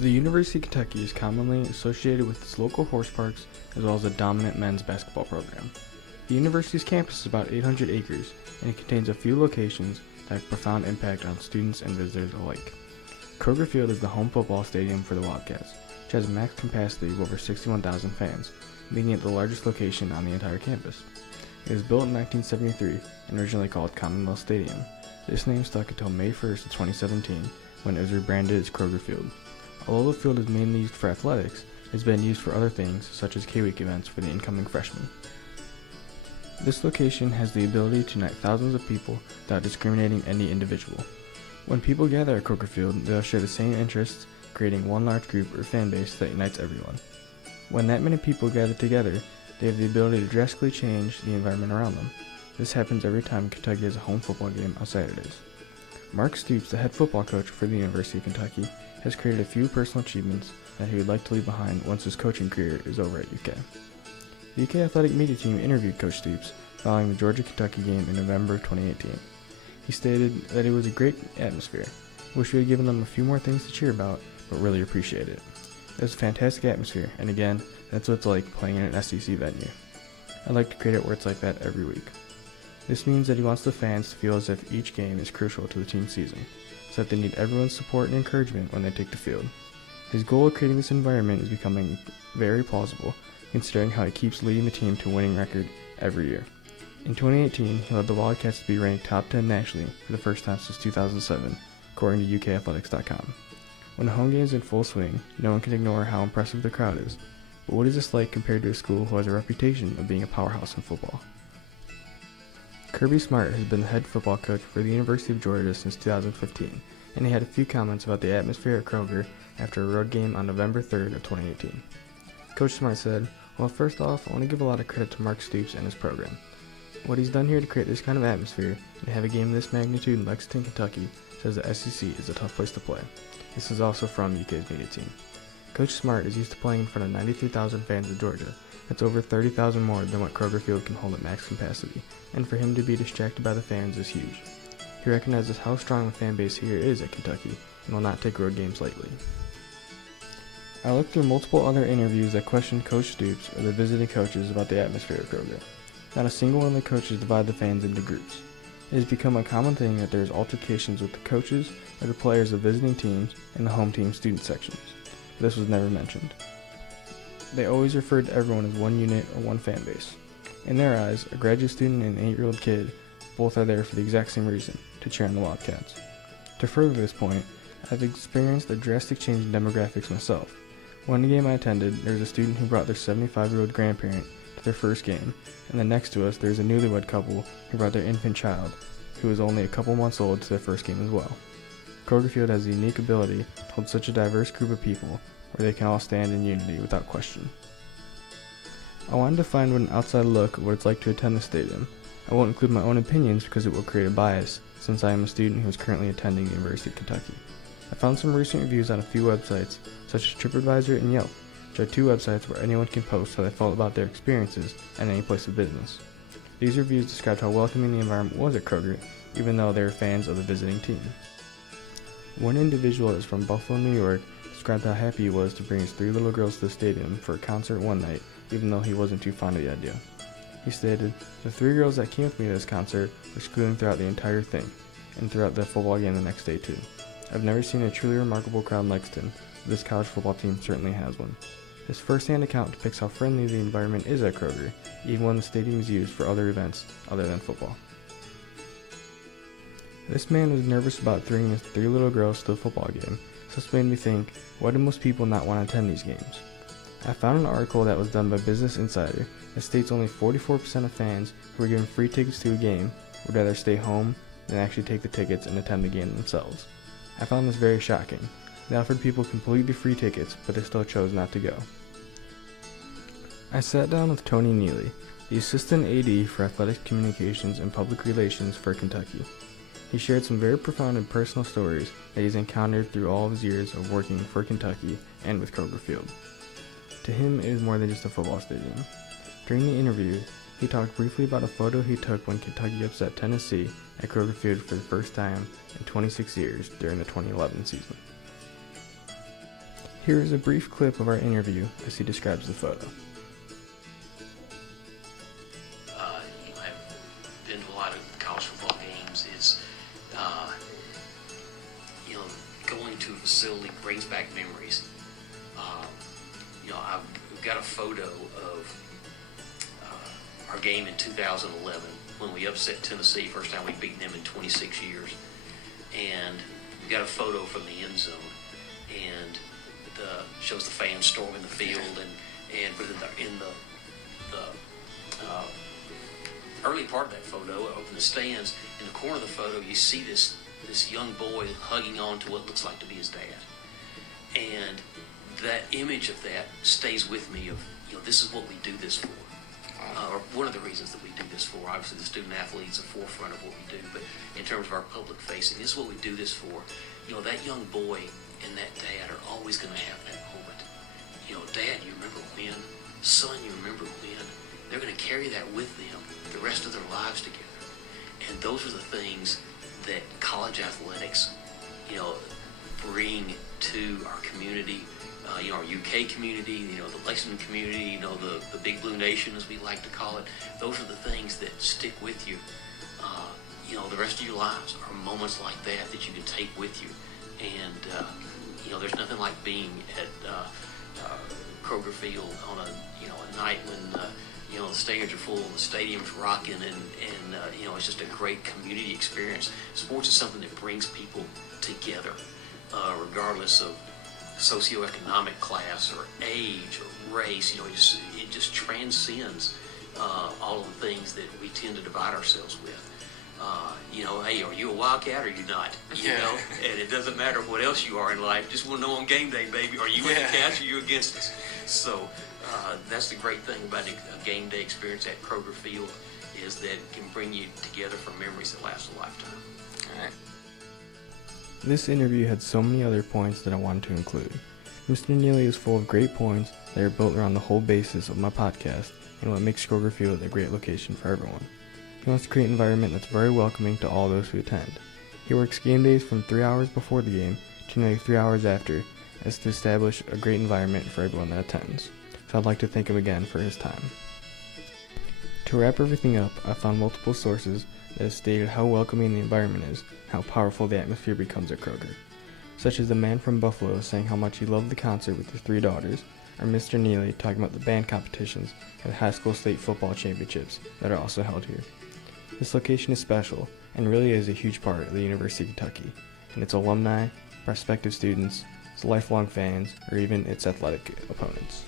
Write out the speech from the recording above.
The University of Kentucky is commonly associated with its local horse parks as well as a dominant men's basketball program. The university's campus is about 800 acres, and it contains a few locations that have profound impact on students and visitors alike. Kroger Field is the home football stadium for the Wildcats, which has a max capacity of over 61,000 fans, making it the largest location on the entire campus. It was built in 1973 and originally called Commonwealth Stadium. This name stuck until May 1st of 2017, when it was rebranded as Kroger Field. Although the field is mainly used for athletics, it has been used for other things, such as K-Week events for the incoming freshmen. This location has the ability to unite thousands of people without discriminating any individual. When people gather at Kroger Field, they'll share the same interests, creating one large group or fan base that unites everyone. When that many people gather together, they have the ability to drastically change the environment around them. This happens every time Kentucky has a home football game on Saturdays. Mark Stoops, the head football coach for the University of Kentucky, has created a few personal achievements that he would like to leave behind once his coaching career is over at UK. The UK Athletic Media Team interviewed Coach Stoops following the Georgia-Kentucky game in November 2018. He stated that it was a great atmosphere. Wish we had given them a few more things to cheer about, but really appreciate it. It was a fantastic atmosphere, and again, that's what it's like playing in an SEC venue. I'd like to create it where it's like that every week. This means that he wants the fans to feel as if each game is crucial to the team's season, so that they need everyone's support and encouragement when they take the field. His goal of creating this environment is becoming very plausible, considering how he keeps leading the team to a winning record every year. In 2018, he led the Wildcats to be ranked top 10 nationally for the first time since 2007, according to UKathletics.com. When the home game is in full swing, no one can ignore how impressive the crowd is. But what is this like compared to a school who has a reputation of being a powerhouse in football? Kirby Smart has been the head football coach for the University of Georgia since 2015, and he had a few comments about the atmosphere at Kroger after a road game on November 3rd of 2018. Coach Smart said, "Well, first off, I want to give a lot of credit to Mark Stoops and his program. What he's done here to create this kind of atmosphere and have a game of this magnitude in Lexington, Kentucky, says the SEC is a tough place to play." This is also from UK's media team. Coach Smart is used to playing in front of 93,000 fans in Georgia. That's over 30,000 more than what Kroger Field can hold at max capacity, and for him to be distracted by the fans is huge. He recognizes how strong the fan base here is at Kentucky and will not take road games lightly. I looked through multiple other interviews that questioned Coach Stoops or the visiting coaches about the atmosphere at Kroger. Not a single one of the coaches divide the fans into groups. It has become a common thing that there is altercations with the coaches or the players of visiting teams and the home team student sections. But this was never mentioned. They always referred to everyone as one unit or one fan base. In their eyes, a graduate student and an 8-year-old kid both are there for the exact same reason, to cheer on the Wildcats. To further this point, I've experienced a drastic change in demographics myself. One game I attended, there was a student who brought their 75-year-old grandparent to their first game, and then next to us there's a newlywed couple who brought their infant child, who was only a couple months old, to their first game as well. Kroger Field has the unique ability to hold such a diverse group of people where they can all stand in unity without question. I wanted to find an outside look of what it's like to attend the stadium. I won't include my own opinions because it will create a bias, since I am a student who is currently attending the University of Kentucky. I found some recent reviews on a few websites, such as TripAdvisor and Yelp, which are two websites where anyone can post how they felt about their experiences at any place of business. These reviews described how welcoming the environment was at Kroger, even though they were fans of the visiting team. One individual is from Buffalo, New York, described how happy he was to bring his 3 little girls to the stadium for a concert one night, even though he wasn't too fond of the idea. He stated, "The 3 girls that came with me to this concert were screaming throughout the entire thing, and throughout the football game the next day too. I've never seen a truly remarkable crowd in Lexington, but this college football team certainly has one." This first-hand account depicts how friendly the environment is at Kroger, even when the stadium is used for other events other than football. This man was nervous about bringing his 3 little girls to the football game, so this made me think, why do most people not want to attend these games? I found an article that was done by Business Insider that states only 44% of fans who were given free tickets to a game would rather stay home than actually take the tickets and attend the game themselves. I found this very shocking. They offered people completely free tickets, but they still chose not to go. I sat down with Tony Neely, the Assistant AD for Athletic Communications and Public Relations for Kentucky. He shared some very profound and personal stories that he's encountered through all of his years of working for Kentucky and with Kroger Field. To him, it is more than just a football stadium. During the interview, he talked briefly about a photo he took when Kentucky upset Tennessee at Kroger Field for the first time in 26 years during the 2011 season. Here is a brief clip of our interview as he describes the photo. I've been to a lot of college football games. Going to a facility brings back memories. I've got a photo of our game in 2011 when we upset Tennessee, first time we've beaten them in 26 years. And we've got a photo from the end zone, and shows the fans storming the field, but in the early part of that photo, up in the stands, in the corner of the photo, you see this young boy hugging on to what looks like to be his dad. And that image of that stays with me of, this is what we do this for. Or one of the reasons that we do this for. Obviously, the student athlete's the forefront of what we do, but in terms of our public facing, this is what we do this for. That young boy and that dad are always going to have that moment. Dad, you remember when? Son, you remember when? They're going to carry that with them the rest of their lives together. And those are the things that college athletics, bring to our community, our UK community, the Lexington community, the Big Blue Nation, as we like to call it. Those are the things that stick with you, the rest of your lives are moments like that you can take with you. And, there's nothing like being at Kroger Field on a night when, the stands are full, the stadium's rocking, and it's just a great community experience. Sports is something that brings people together, regardless of socioeconomic class or age or race. It just transcends all of the things that we tend to divide ourselves with. Hey, are you a Wildcat or are you not? And it doesn't matter what else you are in life. Just want to know on game day, baby, are you with the Cats or are you against us? So that's the great thing about a game day experience at Kroger Field, is that it can bring you together for memories that last a lifetime. All right. This interview had so many other points that I wanted to include. Mr. Neely is full of great points that are built around the whole basis of my podcast and what makes Kroger Field a great location for everyone. He wants to create an environment that's very welcoming to all those who attend. He works game days from 3 hours before the game to nearly 3 hours after, as to establish a great environment for everyone that attends. So I'd like to thank him again for his time. To wrap everything up, I found multiple sources that have stated how welcoming the environment is, how powerful the atmosphere becomes at Kroger, such as the man from Buffalo saying how much he loved the concert with his 3 daughters, or Mr. Neely talking about the band competitions and the high school state football championships that are also held here. This location is special and really is a huge part of the University of Kentucky, and its alumni, prospective students, its lifelong fans, or even its athletic opponents.